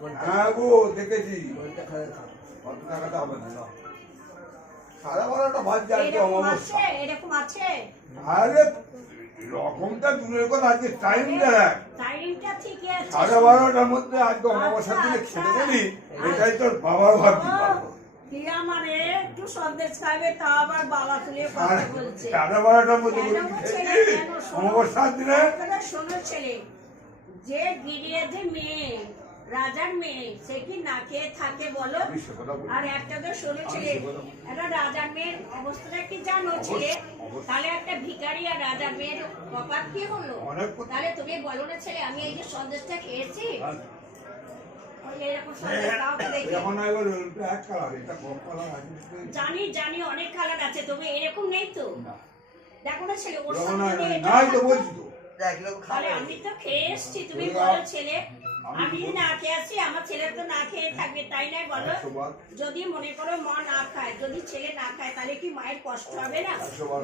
হ্যাঁ গো দেখেছি। কত টাকাটা হবে না? 12:30টা বাজে আজকে অমাবস্যা। এরকম আছে? আরে রকমটা দূরের কথা, আজকে টাইমটা দেখ। টাইমটা ঠিকই আছে। 12:30টার মধ্যে আজকে অমাবস্যার দিনে খেতে গেলি, এটাই তোর বাবার ভাবছি। কিরা মানে একটু সন্দেশ খাবে তা আবার বাবা তুলে কথা বলছে। 12:30টার মধ্যে অমাবস্যার দিনে শোনো ছেলে, যে গিরিয়ে যে মেয়ে, রাজার মেয়ে, সে কি না খেয়ে থাকে বলো? আর একটা তো শোনো ছেলে, একটা রাজার মেয়ের অবস্থাটা কি জানো ছেলে? তাহলে একটা ভিখারি আর রাজার মেয়ের তফাৎ কি হলো? তাহলে তুমি বলো না ছেলে, আমি এই যে সন্দেশটা খেয়েছি, জানি জানি অনেক কালার আছে, তবে এরকম নেই তো। দেখো না ছেলে, ওর সাথে আমি তো খেয়ে এসছি, তুমি বলো ছেলে আমি না খেয়ে আসছি, আমার ছেলে তো না খেয়ে থাকবে, তাই না বলো? যদি মনে করো মা না খায়, যদি ছেলে না খায়, তাহলে কি মায়ের কষ্ট হবে না?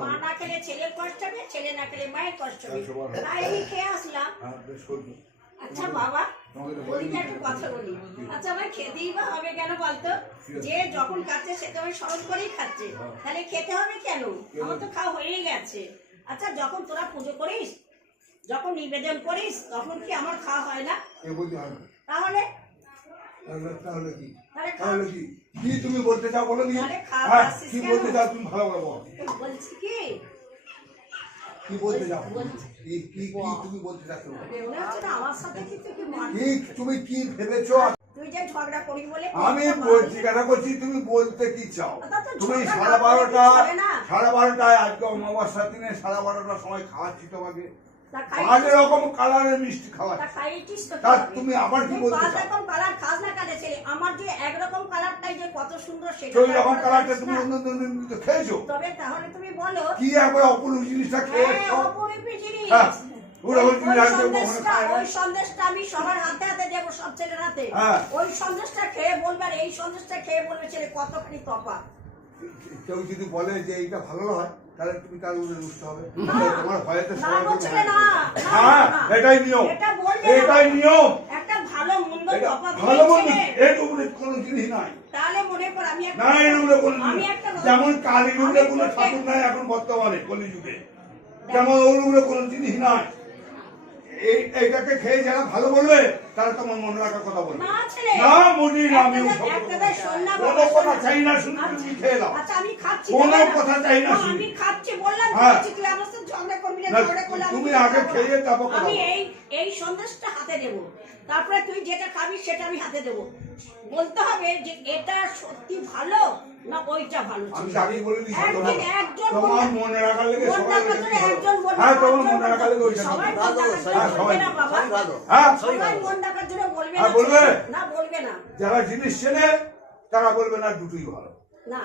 মা না খেলে ছেলের কষ্ট হবে, ছেলে না খেলে মায়ের কষ্ট হবে, তাই আমি খেয়ে আসলাম। আচ্ছা বাবা, ওদিকে একটা কথা বলি, আচ্ছা আমার খেতেই বা হবে কেন বলতো? যে যখন খাচ্ছে সে তো আমি স্মরণ করেই খাচ্ছে, তাহলে খেতে হবে কেন? আমার তো খাওয়া হয়েই গেছে। আচ্ছা যখন তোরা পুজো করিস, যখন নিবেদন করিস, তখন কি আমার খাওয়া হয় না? তাহলে কি তুমি বলতে চাও বলো? কি বলতে চাও তুমি? ভালো বলো। বলছি কি বলতে চাও? তুমি বলতে চাচ্ছো? আমার সাথে তুমি কি ভেবেছো? তুই যে ঝগড়া করি বলে আমি জিজ্ঞাসা করছি তুমি বলতে কি চাও? তুমি 12:30টায় আজকে অমাবস্যার দিনে 12:30টার সময় খাওয়াচ্ছি তোমাকে, পাঁচ রকম কালারের মিষ্টি খাওয়াচ্ছি, তুমি আবার কি বলতে চাও? 5 রকম কালার খাস না কেন ছেলে? আমার যে একরকম কালারটাই যে কত সুন্দর সেটা। ওই রকম কালারটা তুমি অন্য খেয়েছো? তবে তাহলে তুমি বলো কি একবার অপূর্ব জিনিসটা খেয়েছো? অপরিপি জিনিস। ওই সন্দেশটা আমি সবার হাতে হাতে দেবো, সব ছেলের হাতে। ওই সন্দেশটা খেয়ে বলবে, আর এই সন্দেশটা খেয়ে বলবে ছেলে কতখানি তফাৎ। কেউ যদি বলে যে এইটা ভালো হয়, তাহলে তুমি তার উপরে রুষ্ট হবে। তোমার ভয়েতে এটাই নিয়ম, এটাই নিয়ম। একটা ভালো মন্দ তফাৎ, ভালো মন্দ এর উপরে কোনো জিনিস নাই। তাহলে মনে কর আমি একটা, না এর উপরে কোনো জিনিস, যেমন কালী উপরে কোনো ঠাকুর নাই এখন বর্তমানে কলিযুগে, যেমন ওর উপরে কোনো জিনিস নাই। এইটাকে খেয়ে যারা ভালো বলবে তারা তোমার মনে রাখার কথা বলবে না। মনে না, আমি কোনো কথা চাই না, শুধু তুমি খেয়ে দাও। কোনো কথা চাই না, আমি খাচ্ছি বললাম, তুই আমার সাথে ঝগড়া করবি না, ঝগড়া করলাম। তুমি আগে খেয়ে যাবো, আমি এই সন্দেশটা হাতে দেবো, তারপরে তুই যেটা খাবি সেটা আমি হাতে দেবো। বলতে হবে যে এটা সত্যি ভালো না ওইটা ভালো। আমি আগেই বলে দিচ্ছি, একজন তোমার মনে রাখার লেগে সবাই মনে রাখার লেগে ওইটা সবাই মন রাখার জন্য বলবে না, বলবে না। যারা জিনিস চেনে তারা বলবে না দুটোই ভালো, না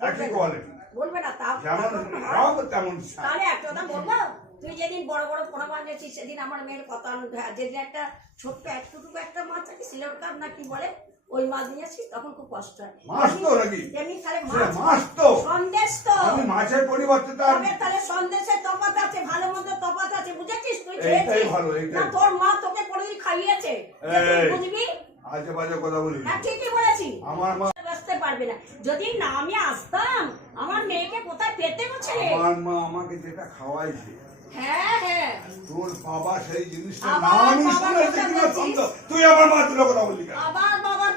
একই কোয়ালিটি বলবে না। তাও যেমন তেমন। তাহলে একটা কথা বলবো, তুই যেদিন বড় বড় পোনা বানিয়েছিস সেদিন আমার মেয়ের কথা যেদিন একটা ছোট্ট একটুটুকু একটা মাছ আছে সিলভার কাপ না কি বলে, ওই মাছ নিয়েছিস তখন খুব কষ্ট হয়। মাছ তো নাকি এমনি তাহলে মাছ তো সন্দেশ তো আমি মাছের পরিবর্তে তাহলে সন্দেশের তফাৎ আছে, ভালো মন্দ তফাৎ আছে, বুঝেছিস? তুই এইটাই ভালো, এইটাই তোর মা তোকে কোনদিন খাইয়েছে বুঝবি? আজে বাজে কথা বলি না। ঠিকই বলেছি, আমার মা বুঝতে পারবে না। যদি না আমি আসতাম, আমার মেয়েকে কোথায় পেতে গেছে? আমার মা আমাকে যেটা খাওয়াইছে, হ্যাঁ হ্যাঁ, তোর বাবা সেই জিনিসটা নামই শুনেছে কিনা সন্দেহ। তুই আমার মা তুলে কথা বললি কেন?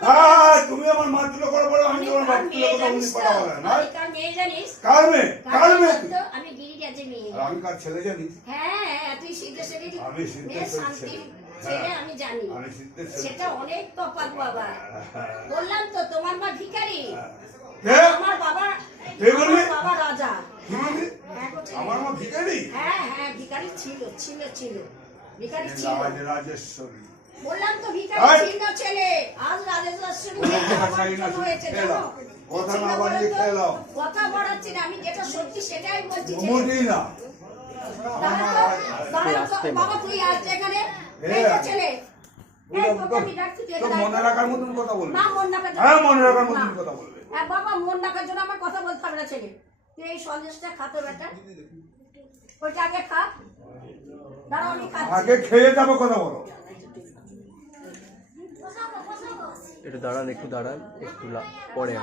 হ্যাঁ তুমি আমার মা তুলে কথা বলো, আমি তোমার বাপ তুলে কথা বলি, কথা বলে না। কার মেয়ে জানিস? কার মেয়ে? কার মেয়ে? আমি গিরিরাজের মেয়ে। আমি কার ছেলে জানিস? হ্যাঁ তুই সিদ্ধেশ্বরী, আমি সিদ্ধেশ্বরী ছেলে, আমি জানি। সেটা অনেক তফাৎ বাবা। বললাম তো তোমার মা ভিখারি, আমার বাবা রাজা। আমার মা ভিখারি? হ্যাঁ হ্যাঁ ভিখারি ছিল ভিখারি ছিল। রাজেশ্বরী বললাম তো ভিখারি ছিল ছেলে, আজ রাজেশ্বরী হয়েছে। জানো কথা না বাড়িয়ে খেলাও, কথা বাড়াচ্ছি না, আমি যেটা সত্যি সেটাই বলছি। না বাবা তুই আসছে এখানে ছেলে, মনে রাখার মতন কথা বলবে। মনে রাখার মতন কথা বলবে। বাবা মন রাখার জন্য আমার কথা বলতে হবে না ছেলে। তুই এই সন্দেশটা খাতো বেটা, ওইটা আগে খা। দাঁড়াও আমি খাচ্ছি, আগে খেয়ে যাবো, কথা বলো। একটু দাঁড়ান, একটু পরে